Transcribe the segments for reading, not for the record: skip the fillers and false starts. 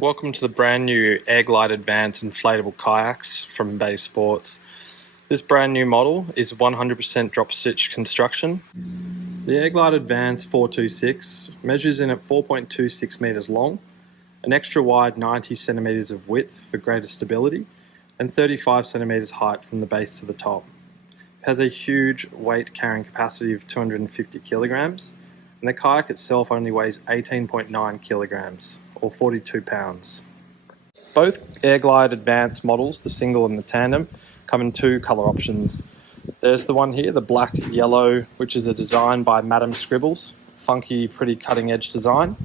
Welcome to the brand new Air Glide Advance Inflatable Kayaks from Bay Sports. This brand new model is 100% drop stitch construction. The Air Glide Advance 426 measures in at 4.26 metres long, an extra wide 90 centimetres of width for greater stability, and 35 centimetres height from the base to the top. It has a huge weight carrying capacity of 250 kilograms, and the kayak itself only weighs 18.9 kilograms, or 42 pounds. Both Air Glide Advance models, the single and the tandem, come in two colour options. There's the one here, the black yellow, which is a design by Madame Scribbles. Funky, pretty cutting edge design.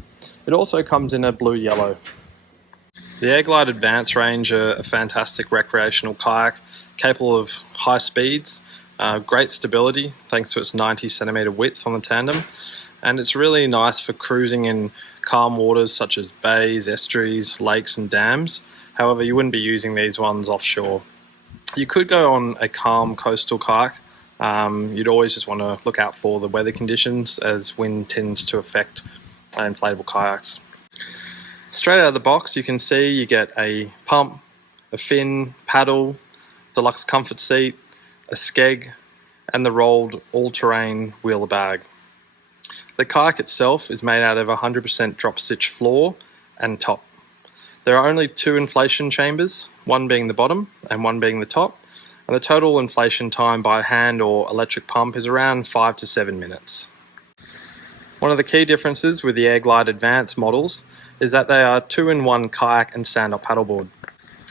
It also comes in a blue yellow. The Air Glide Advance range are a fantastic recreational kayak, capable of high speeds, great stability thanks to its 90 centimetre width on the tandem, and it's really nice for cruising in calm waters such as bays, estuaries, lakes and dams. However, you wouldn't be using these ones offshore. You could go on a calm coastal kayak. You'd always just want to look out for the weather conditions, as wind tends to affect inflatable kayaks. Straight out of the box, you can see you get a pump, a fin, paddle, deluxe comfort seat, a skeg, and the rolled all-terrain wheeler bag. The kayak itself is made out of 100% drop stitch floor and top. There are only two inflation chambers, one being the bottom and one being the top, and the total inflation time by hand or electric pump is around 5 to 7 minutes. One of the key differences with the Air Glide Advance models is that they are 2-in-1 kayak and stand-up paddleboard.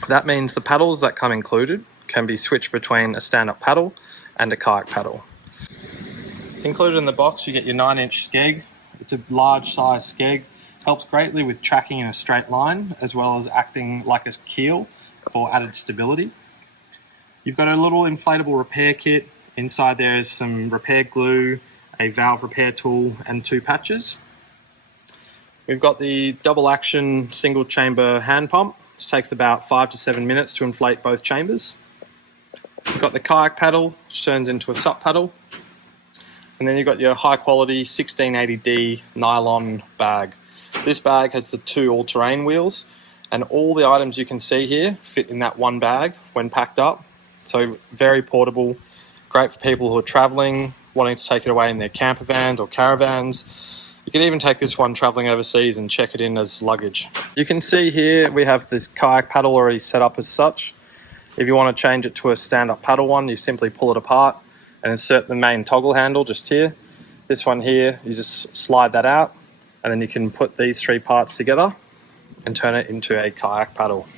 That means the paddles that come included can be switched between a stand-up paddle and a kayak paddle. Included in the box you get your 9-inch skeg. It's a large size skeg, helps greatly with tracking in a straight line as well as acting like a keel for added stability. You've got a little inflatable repair kit. Inside there is some repair glue, a valve repair tool and 2 patches. We've got the double action single chamber hand pump, which takes about 5 to 7 minutes to inflate both chambers. You've got the kayak paddle, which turns into a sup paddle. And then you've got your high quality 1680D nylon bag. This bag has the 2 all-terrain wheels, and all the items you can see here fit in that one bag when packed up. So very portable, great for people who are travelling, wanting to take it away in their camper vans or caravans. You can even take this one travelling overseas and check it in as luggage. You can see here we have this kayak paddle already set up as such. If you want to change it to a stand-up paddle one, you simply pull it apart and insert the main toggle handle just here. This one here, you just slide that out, and then you can put these 3 parts together and turn it into a kayak paddle.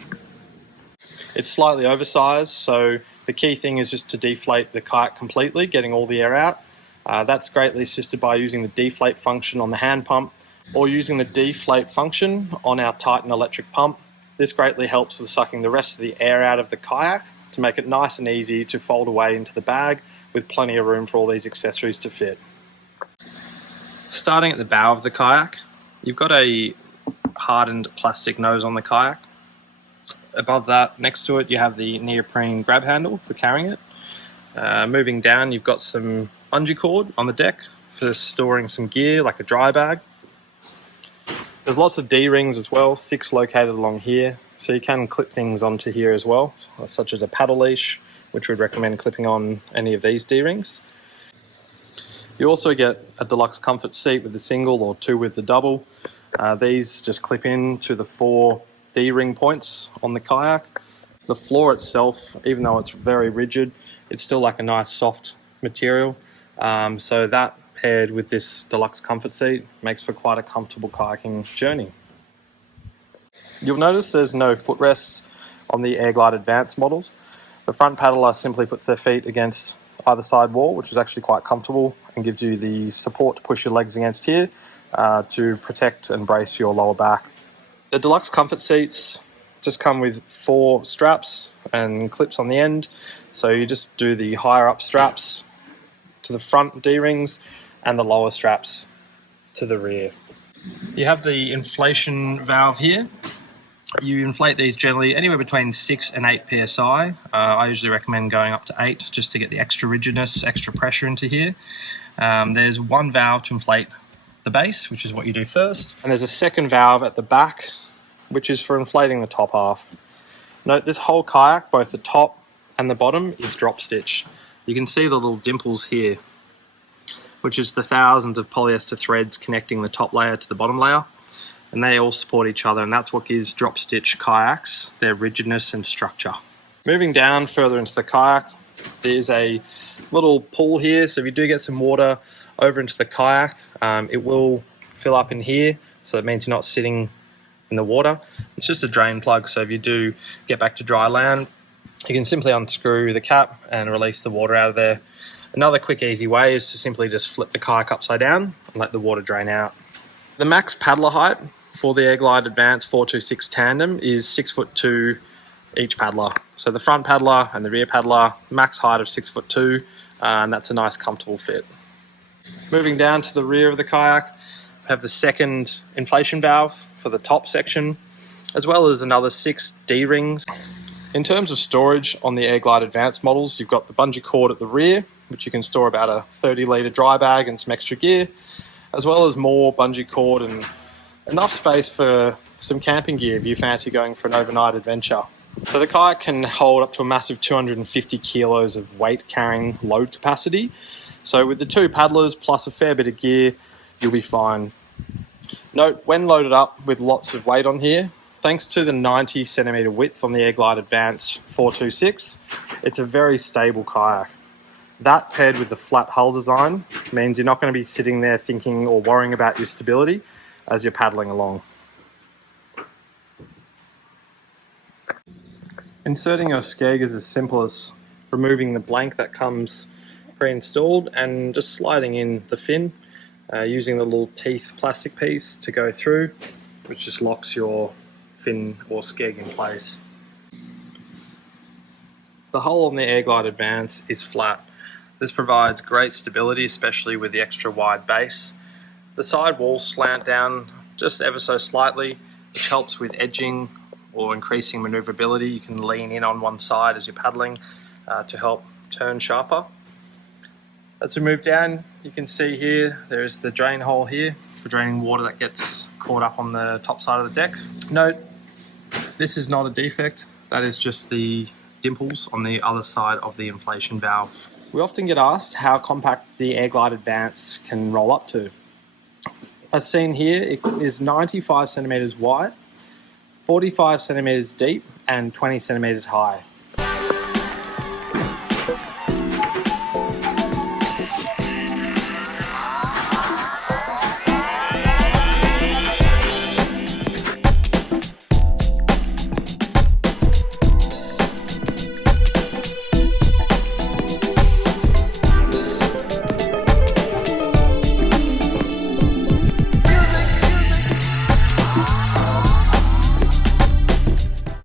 It's slightly oversized, so the key thing is just to deflate the kayak completely, getting all the air out. That's greatly assisted by using the deflate function on the hand pump or using the deflate function on our Titan electric pump. This greatly helps with sucking the rest of the air out of the kayak to make it nice and easy to fold away into the bag with plenty of room for all these accessories to fit. Starting at the bow of the kayak, you've got a hardened plastic nose on the kayak. Above that, next to it, you have the neoprene grab handle for carrying it. Moving down, you've got some bungee cord on the deck for storing some gear, like a dry bag. There's lots of D-rings as well, 6 located along here, so you can clip things onto here as well, such as a paddle leash, which we'd recommend clipping on any of these D-rings. You also get a deluxe comfort seat with the single or 2 with the double. These just clip in to the 4 D-ring points on the kayak. The floor itself, even though it's very rigid, it's still like a nice soft material. So that paired with this deluxe comfort seat makes for quite a comfortable kayaking journey. You'll notice there's no footrests on the Air Glide Advance models. The front paddler simply puts their feet against either side wall, which is actually quite comfortable and gives you the support to push your legs against here to protect and brace your lower back. The deluxe comfort seats just come with 4 straps and clips on the end, so you just do the higher up straps to the front D-rings and the lower straps to the rear. You have the inflation valve here. You inflate these generally anywhere between 6 and 8 psi. I usually recommend going up to 8 just to get the extra rigidness, extra pressure into here. There's one valve to inflate the base, which is what you do first. And there's a second valve at the back which is for inflating the top half. Note this whole kayak, both the top and the bottom, is drop stitch. You can see the little dimples here, which is the thousands of polyester threads connecting the top layer to the bottom layer, and they all support each other, and that's what gives drop stitch kayaks their rigidness and structure. Moving down further into the kayak, there's a little pool here, so if you do get some water over into the kayak, it will fill up in here, so it means you're not sitting in the water. It's just a drain plug, so if you do get back to dry land, you can simply unscrew the cap and release the water out of there. Another quick easy way is to simply just flip the kayak upside down and let the water drain out. The max paddler height for the Airglide Advance 426 tandem is 6'2" each paddler. So the front paddler and the rear paddler, max height of 6'2", and that's a nice comfortable fit. Moving down to the rear of the kayak, we have the second inflation valve for the top section, as well as another 6 D-rings. In terms of storage on the Airglide Advance models, you've got the bungee cord at the rear, which you can store about a 30-litre dry bag and some extra gear, as well as more bungee cord and enough space for some camping gear if you fancy going for an overnight adventure. So the kayak can hold up to a massive 250 kilos of weight carrying load capacity. So with the 2 paddlers plus a fair bit of gear, you'll be fine. Note, when loaded up with lots of weight on here, thanks to the 90 centimetre width on the Airglide Advance 426, it's a very stable kayak. That paired with the flat hull design means you're not going to be sitting there thinking or worrying about your stability as you're paddling along. Inserting your skeg is as simple as removing the blank that comes pre-installed and just sliding in the fin, using the little teeth plastic piece to go through, which just locks your fin or skeg in place. The hull on the Airglide Advance is flat. This provides great stability, especially with the extra wide base. The side walls slant down just ever so slightly, which helps with edging or increasing manoeuvrability. You can lean in on one side as you're paddling to help turn sharper. As we move down, you can see here there's the drain hole here for draining water that gets caught up on the top side of the deck. Note, this is not a defect, that is just the dimples on the other side of the inflation valve. We often get asked how compact the Airglide Advance can roll up to. As seen here, it is 95 centimetres wide, 45 centimetres deep and 20 centimetres high.